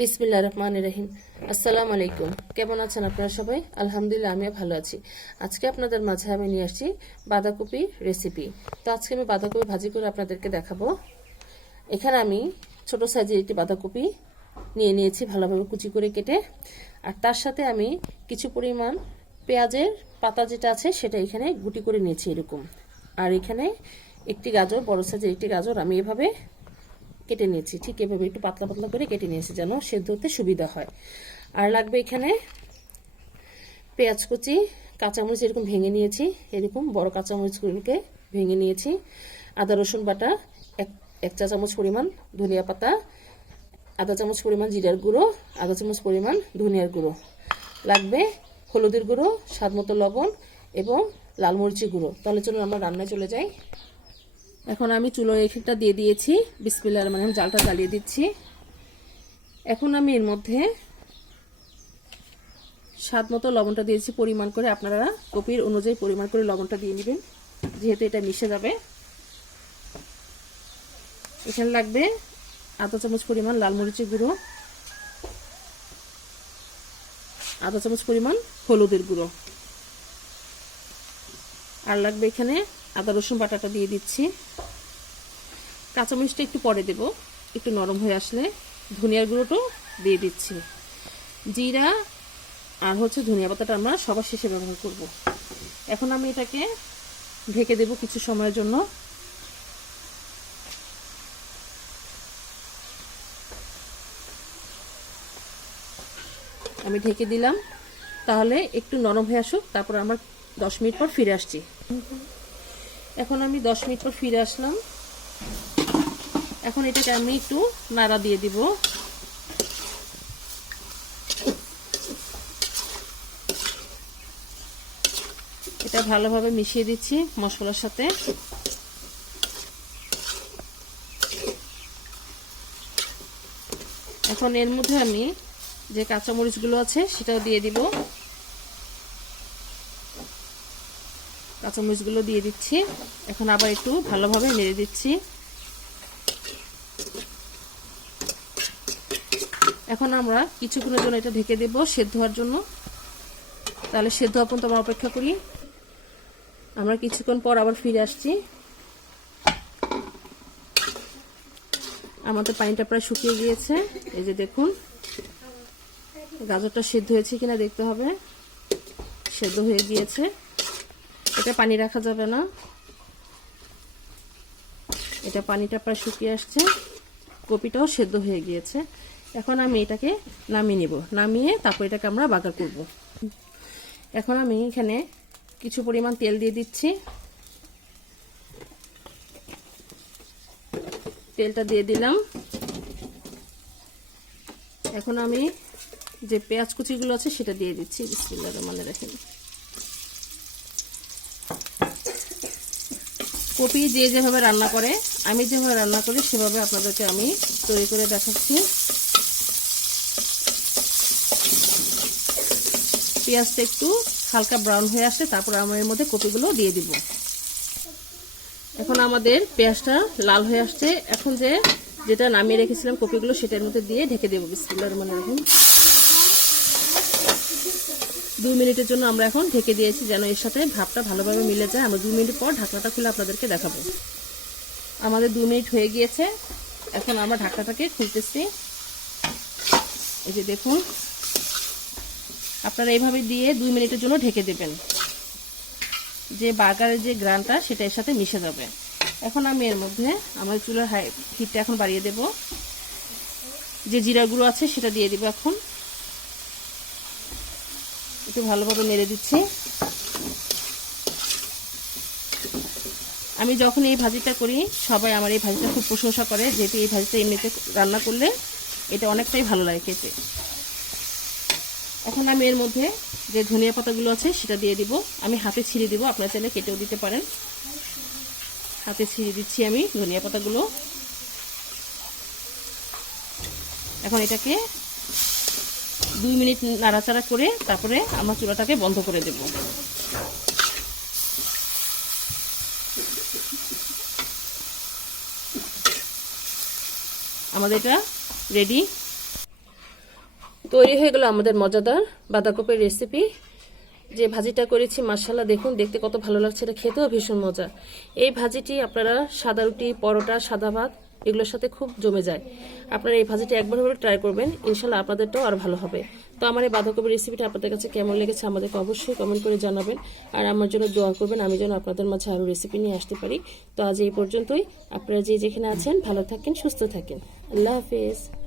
বিসমিল্লাহির রহমানির রহিম। আসসালামু আলাইকুম। কেমন আছেন আপনারা সবাই? আলহামদুলিল্লাহ, আমিও ভালো আছি। আজকে আপনাদের মাঝে আমি নিয়ে আসছি বাঁধাকপি রেসিপি। তো আজকে আমি বাঁধাকপি ভাজি করে আপনাদেরকে দেখাবো। এখানে আমি ছোট সাইজের একটি বাঁধাকপি নিয়ে নিয়েছি, ভালোভাবে কুচি করে কেটে। আর তার সাথে আমি কিছু পরিমাণ পেঁয়াজের পাতা যেটা আছে সেটা এখানে গুটি করে নিয়েছি এরকম। আর এখানে একটি গাজর, বড় সাইজের একটি গাজর আমি এভাবে কেটে নিয়েছি, ঠিক এভাবে একটু পাতলা পাতলা করে কেটে নিয়েছি যেন সেদ্ধ হতে সুবিধা হয়। আর লাগবে এখানে পেঁয়াজ কুচি, কাঁচামরিচ এরকম ভেঙে নিয়েছি, এরকম বড় কাঁচামরিচগুলোকে ভেঙে নিয়েছি। আদা রসুন বাটা এক চা চামচ পরিমাণ, ধনিয়া পাতা আধা চামচ পরিমাণ, জিরার গুঁড়ো আধা চামচ পরিমাণ, ধনিয়ার গুঁড়ো লাগবে, হলুদের গুঁড়ো, স্বাদ মতো লবণ এবং লাল মরিচের গুঁড়ো। তাহলে চলুন আমরা রান্নায় চলে যাই। এখন আমি চুলোর এখানটা দিয়ে দিয়েছি, বিসমিল্লাহির রহমানির রহিম, জালটা জ্বালিয়ে দিচ্ছি। এখন আমি এর মধ্যে স্বাদ মতো লবণটা দিয়েছি পরিমাণ করে। আপনারা কপির অনুযায়ী পরিমাণ করে লবণটা দিয়ে নেবেন, যেহেতু এটা মিশে যাবে। এখানে লাগবে আধা চামচ পরিমাণ লাল মরিচের গুঁড়ো, আধা চামচ পরিমাণ হলুদের গুঁড়ো, আর লাগবে এখানে আদা রসুন বাটাটা দিয়ে দিচ্ছি। কাঁচামরিচটা একটু পরে দেব, একটু নরম হয়ে আসলে ধনিয়ার গুঁড়োটাও দিয়ে দিচ্ছি। জিরা আর ধনিয়া পাতাটা আমরা সবার শেষে ব্যবহার করব। এখন আমি এটাকে ঢেকে দেব কিছু সময়ের জন্য। আমি ঢেকে দিলাম, তাহলে একটু নরম হয়ে আসুক, তারপর আমরা 10 মিনিট পর ফিরে আসছি। এখন আমি 10 মিনিট পর ফিরে আসলাম। এখন এটাকে আমি একটু নাড়া দিয়ে দিব। এটা ভালোভাবে মিশিয়ে দিচ্ছি মশলার সাথে। এখন এর মধ্যে আমি যে কাঁচামরিচগুলো আছে সেটাও দিয়ে দিব। কাঁচামরিচগুলো দিয়ে দিচ্ছি। এখন আবার একটু ভালোভাবে নেড়ে দিচ্ছি। এখন আমরা কিছুক্ষণের জন্য এটা ঢেকে দেব সেদ্ধ হওয়ার জন্য। তাহলে সেদ্ধ হওয়া পর্যন্ত আমরা অপেক্ষা করি। আমরা কিছুক্ষণ পর আবার ফিরে আসছি। আমাদের পানিটা প্রায় শুকিয়ে গিয়েছে। এই যে দেখুন, গাজরটা সেদ্ধ হয়েছে কিনা দেখতে হবে। সেদ্ধ হয়ে গিয়েছে। এটা পানি রাখা যাবে না, এটা পানিটা প্রায় শুকিয়ে আসছে। কপিটাও সেদ্ধ হয়ে গিয়েছে। এখন আমি এটাকে নামিয়ে নেব। নামিয়ে তারপর এটাকে আমরা বাগার করব। এখন আমি এখানে কিছু পরিমাণ তেল দিয়ে দিচ্ছি। তেলটা দিয়ে দিলাম। এখন আমি যে পেঁয়াজ কুচিগুলো আছে সেটা দিয়ে দিচ্ছি। বিসমিল্লাহির রহমানির রহিম। কপি যে যেভাবে রান্না করে, আমি যেভাবে রান্না করি সেভাবে আপনাদেরকে আমি তৈরি করে দেখাচ্ছি। পেঁয়াজটা একটু হালকা ব্রাউন হয়ে আসলে তারপর আমরা এর মধ্যে কপিগুলো দিয়ে দিব। এখন আমাদের পেঁয়াজটা লাল হয়ে আসছে। এখন যেটা নামিয়ে রেখেছিলাম কপিগুলো সেটার মধ্যে দিয়ে ঢেকে দেবো। বিসমিল্লাহির রহমানির রহিম। 2 মিনিটের জন্য আমরা এখন ঢেকে দিয়েছি, যেন এর সাথে ভাপটা ভালোভাবে মিলে যায়। আমরা 2 মিনিট পর ঢাকনাটা খুলে আপনাদেরকে দেখাবো। আমাদের 2 মিনিট হয়ে গিয়েছে। এখন আমরা ঢাকনাটাকে খুলতেছি। এই যে দেখুন, আপনারা এইভাবে দিয়ে 2 মিনিটের জন্য ঢেকে দেবেন, যে বার্গারের যে গ্রানটা সেটা এর সাথে মিশে যাবে। এখন আমি এর মধ্যে আমার চুলার হিটটা এখন বাড়িয়ে দেব। যে জিরা গুঁড়ো আছে সেটা দিয়ে দিব। এখন একটু ভালোভাবে নেড়ে দিচ্ছি। আমি যখন এই ভাজিটা করি সবাই আমার এই ভাজিটা খুব প্রশংসা করে, যেহেতু এই ভাজিটা এমনিতে রান্না করলে এটা অনেকটাই ভালো লাগে খেতে। এখন আমি এর মধ্যে যে ধনিয়া পাতাগুলো আছে সেটা দিয়ে দিব। আমি হাতে ছিঁড়ে দিব, আপনারা চাইলে কেটেও দিতে পারেন। হাতে ছিঁড়ে দিচ্ছি আমি ধনিয়া পাতাগুলো। এখন এটাকে 2 মিনিট নাড়াচাড়া করে তারপরে আমার চুলাটাকে বন্ধ করে দেব। আমাদের এটা রেডি। তৈরি হয়ে গেল আমাদের মজাদার বাঁধাকপির রেসিপি। যে ভাজিটা করেছি মাশাআল্লাহ, দেখুন দেখতে কত ভালো লাগছে, এটা খেতেও ভীষণ মজা। এই ভাজিটি আপনারা সাদা রুটি, পরোটা, সাদা ভাত এগুলোর সাথে খুব জমে যায়। আপনারা এই ভাজিটি একবার হলে ট্রাই করবেন, ইনশাল্লাহ আপনাদেরটাও আর ভালো হবে। তো আমার এই বাঁধাকপির রেসিপিটা আপনাদের কাছে কেমন লেগেছে আমাদেরকে অবশ্যই কমেন্ট করে জানাবেন, আর আমার জন্য দোয়া করবেন আমি যেন আপনাদের মাঝে আরও রেসিপি নিয়ে আসতে পারি। তো আজ এই পর্যন্তই। আপনারা যে যেখানে আছেন ভালো থাকেন, সুস্থ থাকেন। আল্লাহ হাফেজ।